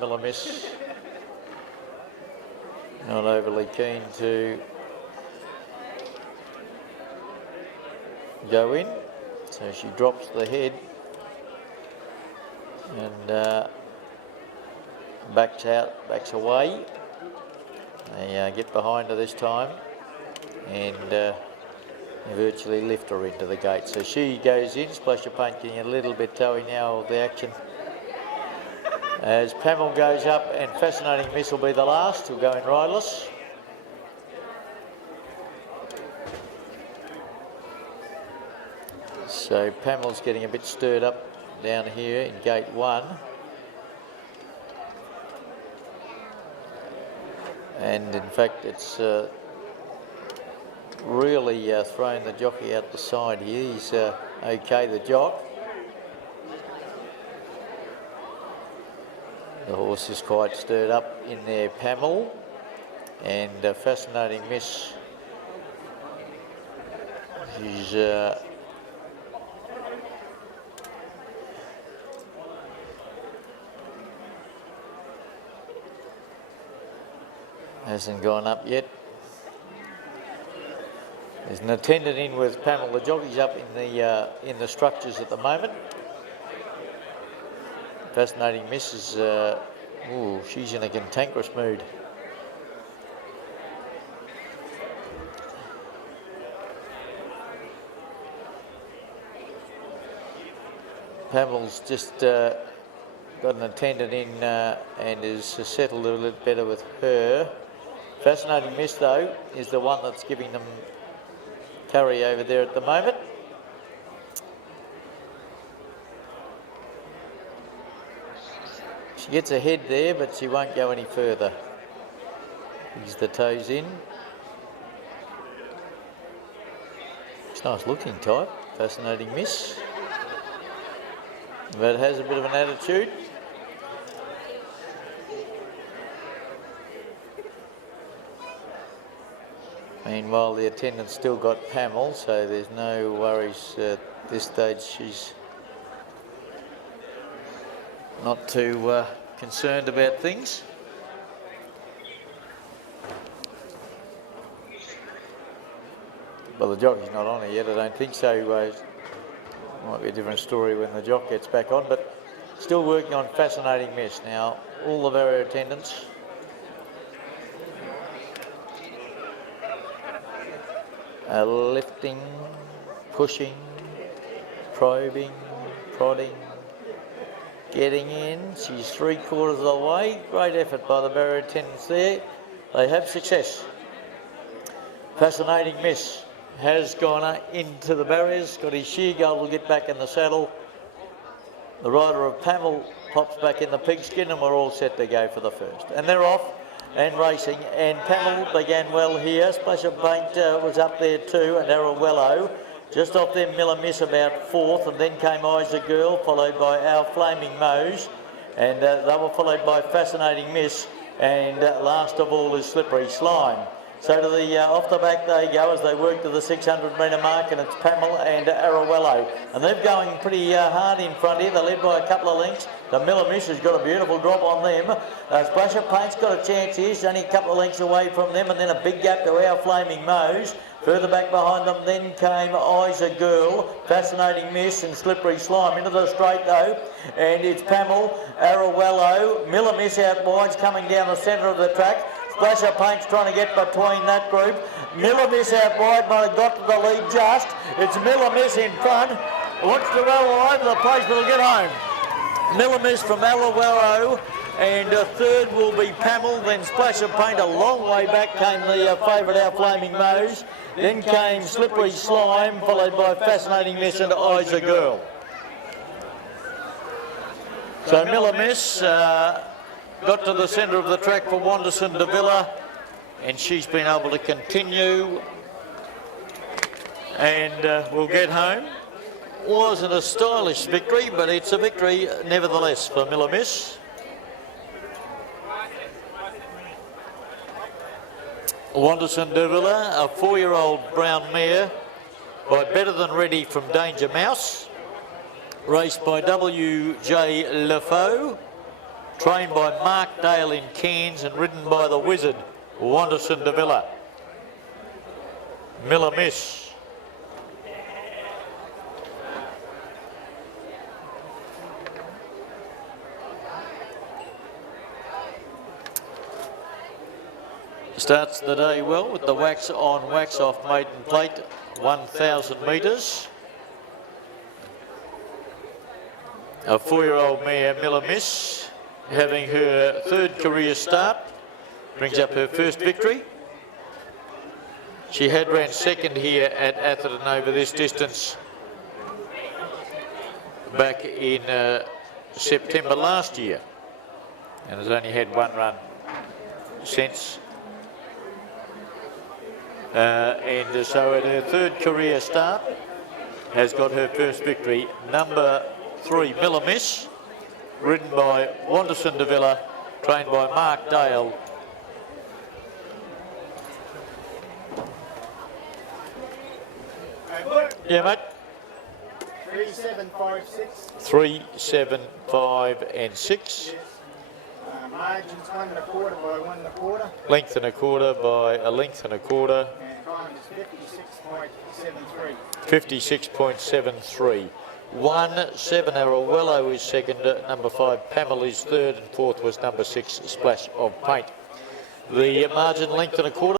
Miller Miss not overly keen to go in, so she drops the head and backs away. They get behind her this time and virtually lift her into the gate. So she goes in, Splash of Paint getting a little bit toey now of the action. As Pamel goes up and Fascinating Miss will be the last, who'll go in riderless. So Pamel's getting a bit stirred up down here in gate 1. And in fact it's really thrown the jockey out the side here. He's okay, the jock. The horse is quite stirred up in there, Pamel. And Fascinating Miss, she's hasn't gone up yet. There's an attendant in with Pamel. The jockey's up in the structures at the moment. Fascinating Miss is, she's in a cantankerous mood. Pamel's just got an attendant in and is settled a little bit better with her. Fascinating Miss, though, is the one that's giving them curry over there at the moment. She gets ahead there, but she won't go any further. Digs the toes in. It's nice looking type, Fascinating Miss. But it has a bit of an attitude. Meanwhile, the attendant's still got Pamel, so there's no worries at this stage. She's not too concerned about things. Well, the jockey's not on it yet, I don't think so. Might be a different story when the jock gets back on, but still working on Fascinating Miss. Now, all the barrier attendants are lifting, pushing, probing, prodding, getting in. She's 3/4 of the way. Great effort by the barrier attendants there. They have success. Fascinating Miss has gone into the barriers, got his sheer goal to get back in the saddle. The rider of Pamel pops back in the pigskin and we're all set to go for the first. And they're off and racing, and Pamel began well here. Splash of Paint was up there too, and Arowello. Just off them, Miller Miss about 4th, and then came Eyes a Girl, followed by Our Flaming Mose, and they were followed by Fascinating Miss, and last of all is Slippery Slime. So to the off the back they go as they work to the 600 metre mark, and it's Pamel and Arowello. And they're going pretty hard in front here. They're led by a couple of lengths. The Miller Miss has got a beautiful drop on them. Splash of Paint's got a chance here. She's only a couple of lengths away from them, and then a big gap to Our Flaming Mose. Further back behind them then came Eyes a Girl, Fascinating Miss and Slippery Slime. Into the straight though, and it's Pamel, Arowello, Miller Miss out wide's coming down the centre of the track. Splash of Paint's trying to get between that group. Miller Miss out wide, but it got to the lead just. It's Miller Miss in front. Wants to roll all over the place, but it'll get home. Miller Miss from Arowello, and third will be Pamel, then Splash of Paint. A long way back came the favourite, Our Flaming Mose. Then came Slippery Slime, followed by Fascinating Miss and Eyes a Girl. So Miller Miss got to the centre of the track for Wanderson de Villa, and she's been able to continue and will get home. Wasn't a stylish victory, but it's a victory nevertheless for Miller Miss. Wanderson de Villa, a 4-year-old brown mare by Better Than Ready from Danger Mouse, raced by W.J. Lefoe. trained by Mark Dale in Cairns and ridden by the Wizard, Wanderson de Villa. Miller Miss. Starts the day well with the wax on, wax off maiden plate, 1,000 metres. A 4-year-old mare, Miller Miss, having her third career start, brings up her first victory. She had ran second here at Atherton over this distance back in September last year, and has only had one run since. And so at her third career start, has got her first victory. Number 3, Miller Miss, ridden by Wanderson de Villa, trained by Mark Dale. Yeah, mate. 3, 7, 5, 6. 3, 7, 5 and 6. Margins 1 1/4 by 1 1/4. Length and a quarter by a length and a quarter. And time is 56.73. 56.73. 1, 7 Arowello is second, number 5 Pamela is third, and fourth was number 6 Splash of Paint. The margin length and a quarter.